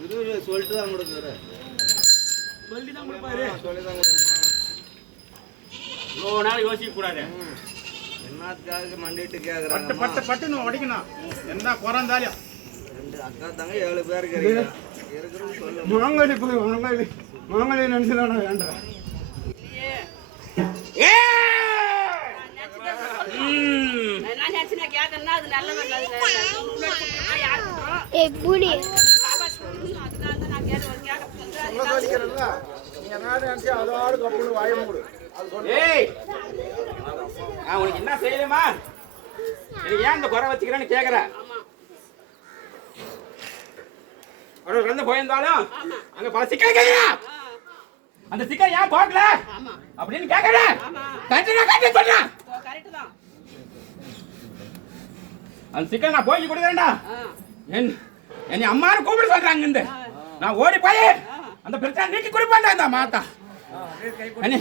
சொல்லு சொல்லிட்டு தான் கொடுக்குறேன் சொல்லி தான் கொடுப்பாரு. சொல்லி தான் கொடுமா இவ்வளோ நாள் யோசிக்க கூடாது. என்னத்துக்காக மண்டிட்டு பட்டு கேக்குறாங்க பட்டு பட்டுன்னு உடைக்கணும். என்ன குறந்தாலும் ரெண்டு அக்கா தங்க ஏழு பேர் இருக்கிறீங்க. இருக்கிறது சொல்லு மாங்காளி போய் வேண்டாம் நான் நினைச்சு நான் கேட்கறேன்னா அது கேட்க- உள்ள நீ என்ன நினைச்சு அதோட வாய மூடு. நான் உனக்கு என்ன செய்யணுமா? எனக்கு ஏன் இந்த குறை வச்சுக்கிறேன்னு கேக்குற? ஒரு வந்து போயிருந்தாலும் அங்க பல சிக்கல் கேக்குறா அந்த சிக்கல் ஏன் போகல அப்படின்னு கேக்குற? சொல்றேன். அந்த சிக்கல் நான் போய் கொடுக்குறேன்டா. என் என் என்னை அம்மானு கூப்பிட சொல்றாங்க இந்த நான் ஓடி போய் அந்த பிரச்சனை நீக்கி கொடுப்பேன்டா இந்த மாத்தா அண்ணே.